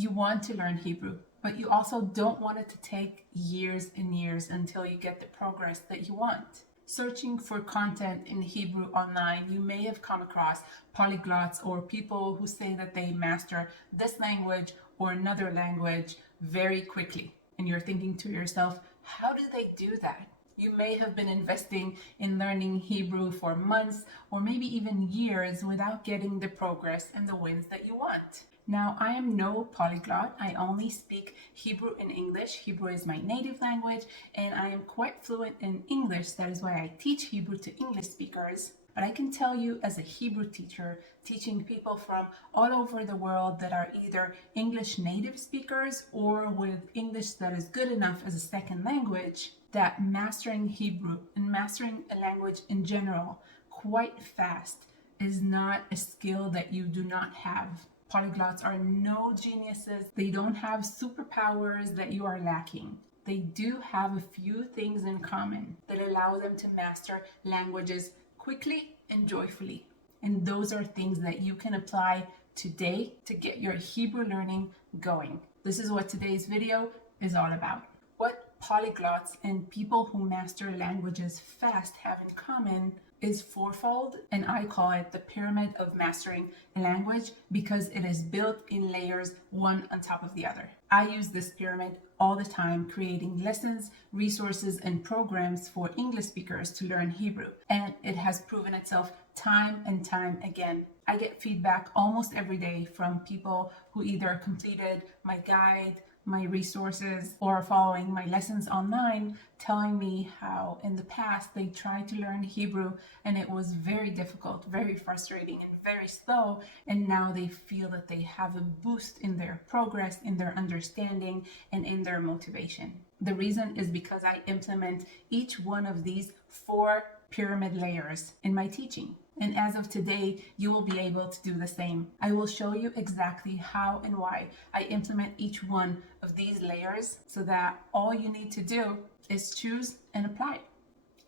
You want to learn Hebrew, but you also don't want it to take years and years until you get the progress that you want. Searching for content in Hebrew online, you may have come across polyglots or people who say that they master this language or another language very quickly. And you're thinking to yourself, how do they do that? You may have been investing in learning Hebrew for months or maybe even years without getting the progress and the wins that you want. Now, I am no polyglot. I only speak Hebrew and English. Hebrew is my native language, and I am quite fluent in English. That is why I teach Hebrew to English speakers. But I can tell you, as a Hebrew teacher, teaching people from all over the world that are either English native speakers or with English that is good enough as a second language, that mastering Hebrew and mastering a language in general quite fast is not a skill that you do not have. Polyglots are no geniuses. They don't have superpowers that you are lacking. They do have a few things in common that allow them to master languages quickly and joyfully. And those are things that you can apply today to get your Hebrew learning going. This is what today's video is all about. What polyglots and people who master languages fast have in common is fourfold, and I call it the pyramid of mastering a language because it is built in layers, one on top of the other. I use this pyramid all the time, creating lessons, resources, and programs for English speakers to learn Hebrew, and it has proven itself time and time again. I get feedback almost every day from people who either completed my guide, my resources, or following my lessons online, telling me how in the past they tried to learn Hebrew and it was very difficult, very frustrating, and very slow, and now they feel that they have a boost in their progress, in their understanding, and in their motivation. The reason is because I implement each one of these 4 pyramid layers in my teaching. And as of today, you will be able to do the same. I will show you exactly how and why I implement each one of these layers so that all you need to do is choose and apply.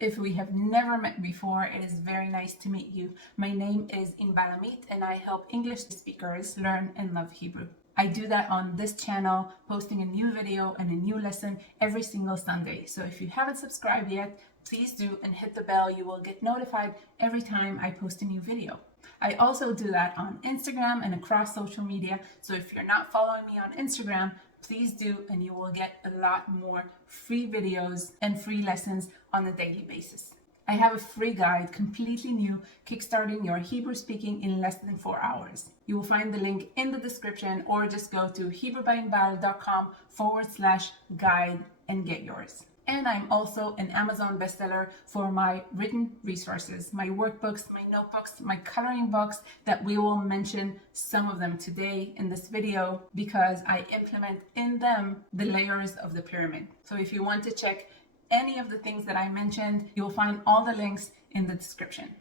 If we have never met before, it is very nice to meet you. My name is Inbal and I help English speakers learn and love Hebrew. I do that on this channel, posting a new video and a new lesson every single Sunday. So if you haven't subscribed yet, please do and hit the bell. You will get notified every time I post a new video. I also do that on Instagram and across social media. So if you're not following me on Instagram, please do, and you will get a lot more free videos and free lessons on a daily basis. I have a free guide, completely new, kickstarting your Hebrew speaking in less than 4 hours. You will find the link in the description or just go to hebrewbyinbal.com/guide and get yours. And I'm also an Amazon bestseller for my written resources, my workbooks, my notebooks, my coloring books that we will mention some of them today in this video because I implement in them the layers of the pyramid. So if you want to check any of the things that I mentioned, you'll find all the links in the description.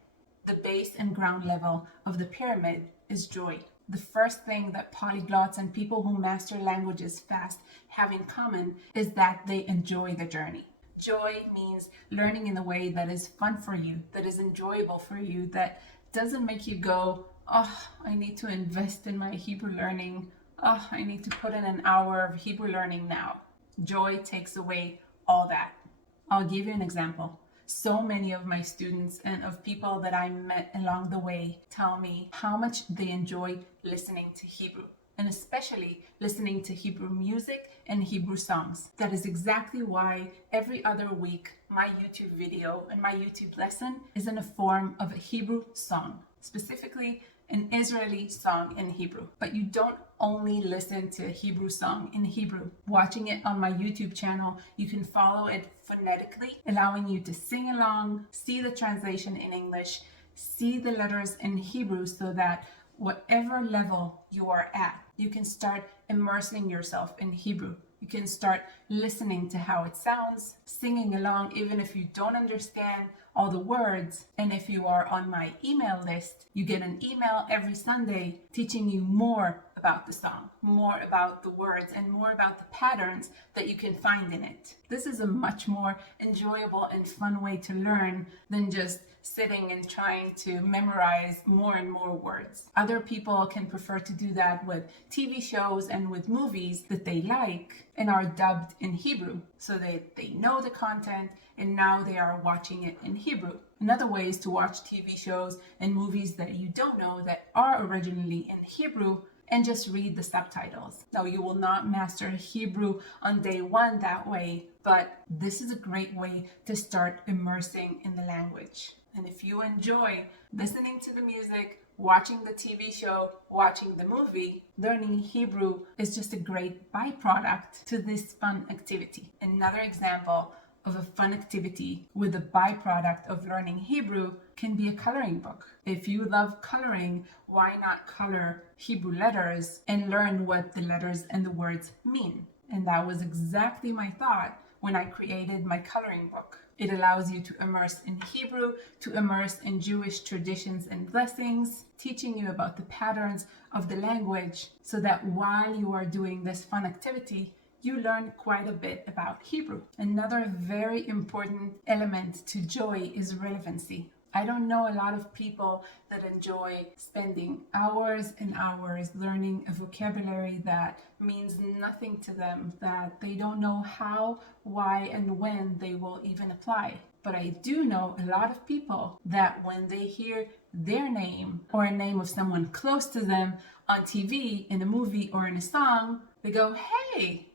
The base and ground level of the pyramid is joy. The first thing that polyglots and people who master languages fast have in common is that they enjoy the journey. Joy means learning in a way that is fun for you, that is enjoyable for you, that doesn't make you go, oh, I need to invest in my Hebrew learning. Oh, I need to put in an hour of Hebrew learning now. Joy takes away all that. I'll give you an example. So many of my students and of people that I met along the way tell me how much they enjoy listening to Hebrew, and especially listening to Hebrew music and Hebrew songs. That is exactly why every other week my YouTube video and my YouTube lesson is in a form of a Hebrew song, specifically an Israeli song in Hebrew. But you don't only listen to a Hebrew song in Hebrew. Watching it on my YouTube channel, you can follow it phonetically, allowing you to sing along, see the translation in English, see the letters in Hebrew, so that whatever level you are at, you can start immersing yourself in Hebrew. You can start listening to how it sounds, singing along, even if you don't understand all the words. And if you are on my email list, you get an email every Sunday teaching you more about the song, more about the words, and more about the patterns that you can find in it. This is a much more enjoyable and fun way to learn than just sitting and trying to memorize more and more words. Other people can prefer to do that with TV shows and with movies that they like and are dubbed in Hebrew, so they know the content and now they are watching it in Hebrew. Another way is to watch TV shows and movies that you don't know that are originally in Hebrew and just read the subtitles. Now, you will not master Hebrew on day one that way, but this is a great way to start immersing in the language. And if you enjoy listening to the music, watching the TV show, watching the movie, learning Hebrew is just a great byproduct to this fun activity. Another example of a fun activity with a byproduct of learning Hebrew can be a coloring book. If you love coloring, why not color Hebrew letters and learn what the letters and the words mean? And that was exactly my thought when I created my coloring book. It allows you to immerse in Hebrew, to immerse in Jewish traditions and blessings, teaching you about the patterns of the language so that while you are doing this fun activity, you learn quite a bit about Hebrew. Another very important element to joy is relevancy. I don't know a lot of people that enjoy spending hours and hours learning a vocabulary that means nothing to them, that they don't know how, why, and when they will even apply. But I do know a lot of people that when they hear their name or a name of someone close to them on TV, in a movie, or in a song, they go, hey.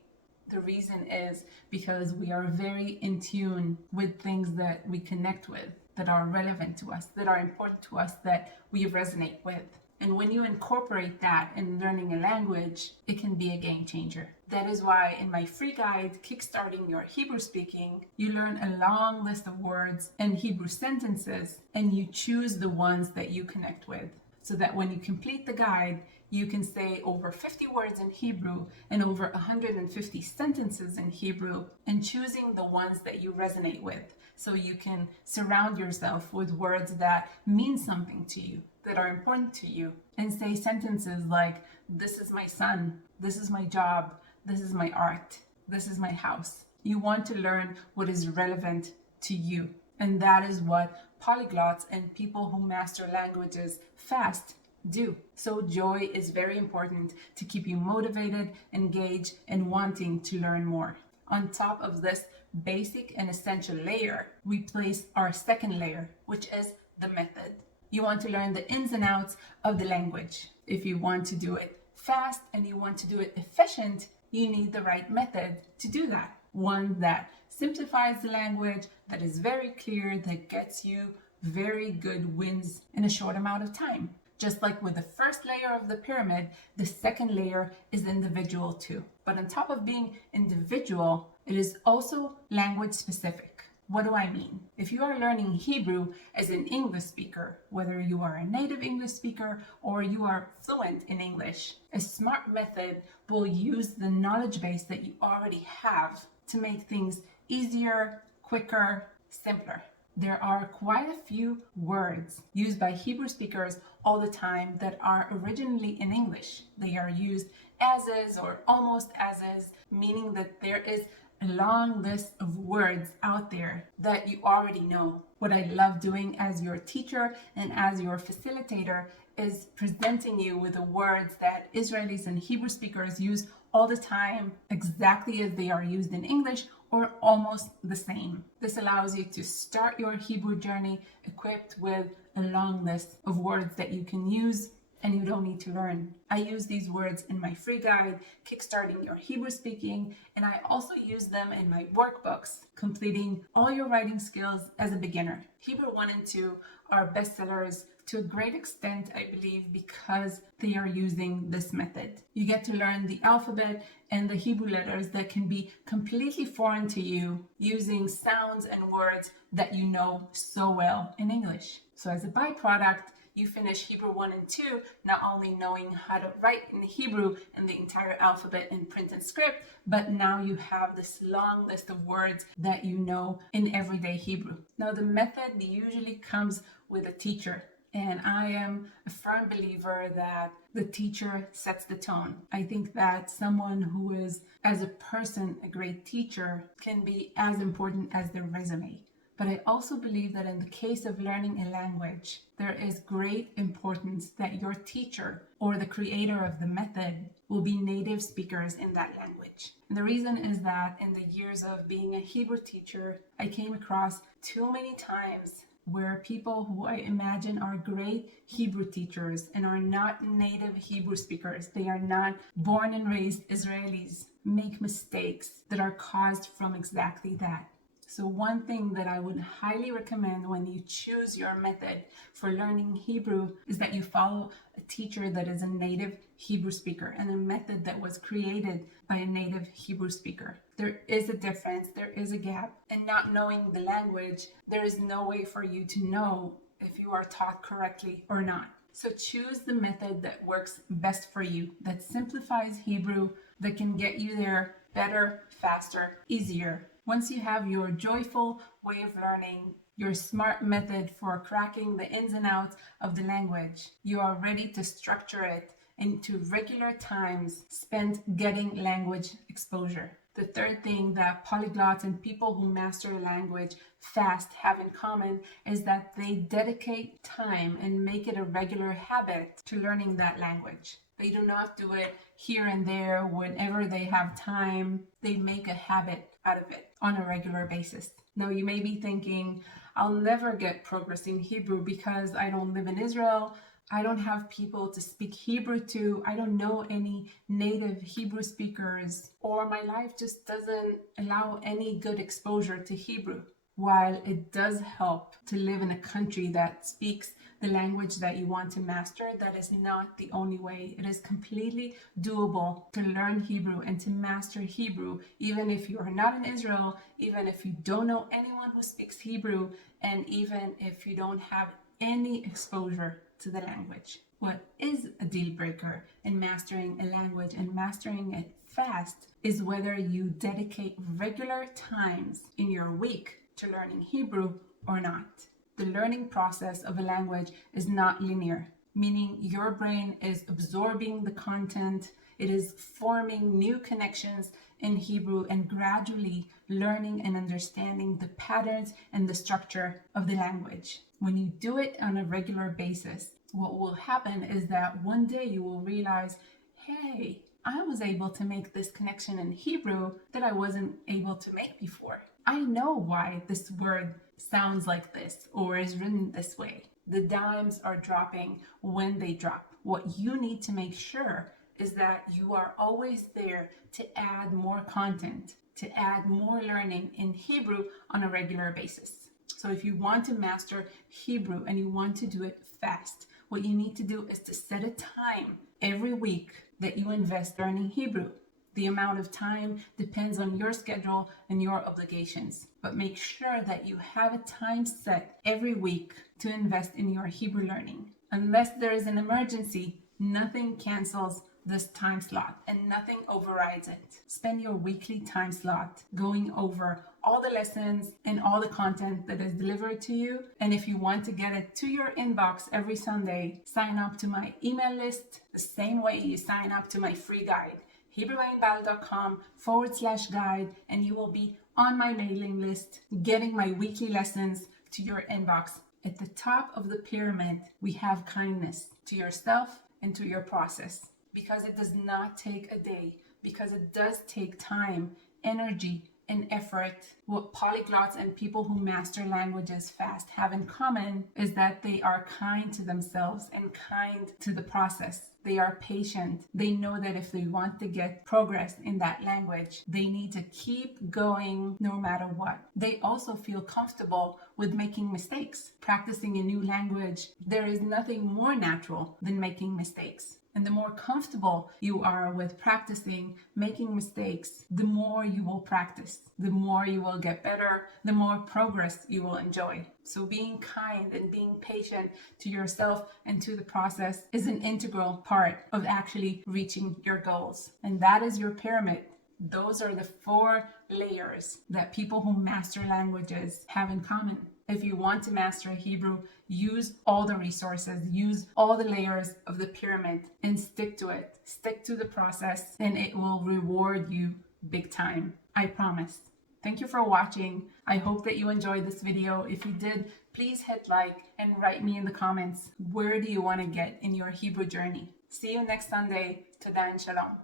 The reason is because we are very in tune with things that we connect with, that are relevant to us, that are important to us, that we resonate with. And when you incorporate that in learning a language, it can be a game changer. That is why in my free guide, Kickstarting Your Hebrew Speaking, you learn a long list of words and Hebrew sentences, and you choose the ones that you connect with, so that when you complete the guide, you can say over 50 words in Hebrew and over 150 sentences in Hebrew, and choosing the ones that you resonate with, so you can surround yourself with words that mean something to you, that are important to you, and say sentences like, this is my son, this is my job, this is my art, this is my house. You want to learn what is relevant to you. And that is what polyglots and people who master languages fast do. So joy is very important to keep you motivated, engaged, and wanting to learn more. On top of this basic and essential layer, we place our second layer, which is the method. You want to learn the ins and outs of the language. If you want to do it fast and you want to do it efficient, you need the right method to do that. One that simplifies the language, that is very clear, that gets you very good wins in a short amount of time. Just like with the first layer of the pyramid, the second layer is individual too. But on top of being individual, it is also language specific. What do I mean? If you are learning Hebrew as an English speaker, whether you are a native English speaker or you are fluent in English, a smart method will use the knowledge base that you already have to make things easier, quicker, simpler. There are quite a few words used by Hebrew speakers all the time that are originally in English. They are used as is or almost as is, meaning that there is a long list of words out there that you already know. What I love doing as your teacher and as your facilitator is presenting you with the words that Israelis and Hebrew speakers use all the time, exactly as they are used in English or almost the same. This allows you to start your Hebrew journey equipped with a long list of words that you can use and you don't need to learn. I use these words in my free guide, Kickstarting Your Hebrew Speaking, and I also use them in my workbooks, completing all your writing skills as a beginner. Hebrew 1 and 2 are bestsellers to a great extent, I believe, because they are using this method. You get to learn the alphabet and the Hebrew letters that can be completely foreign to you, using sounds and words that you know so well in English. So as a byproduct, you finish Hebrew 1 and 2, not only knowing how to write in Hebrew and the entire alphabet in print and script, but now you have this long list of words that you know in everyday Hebrew. Now, the method usually comes with a teacher. And I am a firm believer that the teacher sets the tone. I think that someone who is, as a person, a great teacher can be as important as their resume. But I also believe that in the case of learning a language, there is great importance that your teacher or the creator of the method will be native speakers in that language. And the reason is that in the years of being a Hebrew teacher, I came across too many times where people who I imagine are great Hebrew teachers and are not native Hebrew speakers, they are not born and raised Israelis, make mistakes that are caused from exactly that. So one thing that I would highly recommend when you choose your method for learning Hebrew is that you follow a teacher that is a native Hebrew speaker and a method that was created by a native Hebrew speaker. There is a difference, there is a gap, and not knowing the language, there is no way for you to know if you are taught correctly or not. So choose the method that works best for you, that simplifies Hebrew, that can get you there better, faster, easier. Once you have your joyful way of learning, your smart method for cracking the ins and outs of the language, you are ready to structure it into regular times spent getting language exposure. The third thing that polyglots and people who master a language fast have in common is that they dedicate time and make it a regular habit to learning that language. They do not do it here and there whenever they have time. They make a habit out of it on a regular basis. Now, you may be thinking, I'll never get progress in Hebrew because I don't live in Israel. I don't have people to speak Hebrew to. I don't know any native Hebrew speakers, or my life just doesn't allow any good exposure to Hebrew. While it does help to live in a country that speaks the language that you want to master, that is not the only way. It is completely doable to learn Hebrew and to master Hebrew, even if you are not in Israel, even if you don't know anyone who speaks Hebrew, and even if you don't have any exposure to the language. What is a deal breaker in mastering a language and mastering it fast is whether you dedicate regular times in your week to learning Hebrew or not. The learning process of a language is not linear, meaning your brain is absorbing the content, it is forming new connections in Hebrew and gradually learning and understanding the patterns and the structure of the language. When you do it on a regular basis, what will happen is that one day you will realize, hey, I was able to make this connection in Hebrew that I wasn't able to make before. I know why this word sounds like this or is written this way. The dimes are dropping when they drop. What you need to make sure is that you are always there to add more content, to add more learning in Hebrew on a regular basis. So if you want to master Hebrew and you want to do it fast, what you need to do is to set a time every week that you invest learning Hebrew. The amount of time depends on your schedule and your obligations, but make sure that you have a time set every week to invest in your Hebrew learning. Unless there is an emergency, nothing cancels this time slot and nothing overrides it. Spend your weekly time slot going over all the lessons and all the content that is delivered to you. And if you want to get it to your inbox every Sunday, sign up to my email list the same way you sign up to my free guide. HebrewInbal.com/guide, and you will be on my mailing list, getting my weekly lessons to your inbox. At the top of the pyramid, we have kindness to yourself and to your process, because it does not take a day, because it does take time, energy, and effort. What polyglots and people who master languages fast have in common is that they are kind to themselves and kind to the process. They are patient. They know that if they want to get progress in that language, they need to keep going no matter what. They also feel comfortable with making mistakes. Practicing a new language, there is nothing more natural than making mistakes. And the more comfortable you are with practicing, making mistakes, the more you will practice, the more you will get better, the more progress you will enjoy. So being kind and being patient to yourself and to the process is an integral part of actually reaching your goals. And that is your pyramid. Those are the 4 layers that people who master languages have in common. If you want to master Hebrew, use all the resources, use all the layers of the pyramid and stick to it. Stick to the process and it will reward you big time. I promise. Thank you for watching. I hope that you enjoyed this video. If you did, please hit like and write me in the comments, where do you want to get in your Hebrew journey? See you next Sunday. Toda and shalom.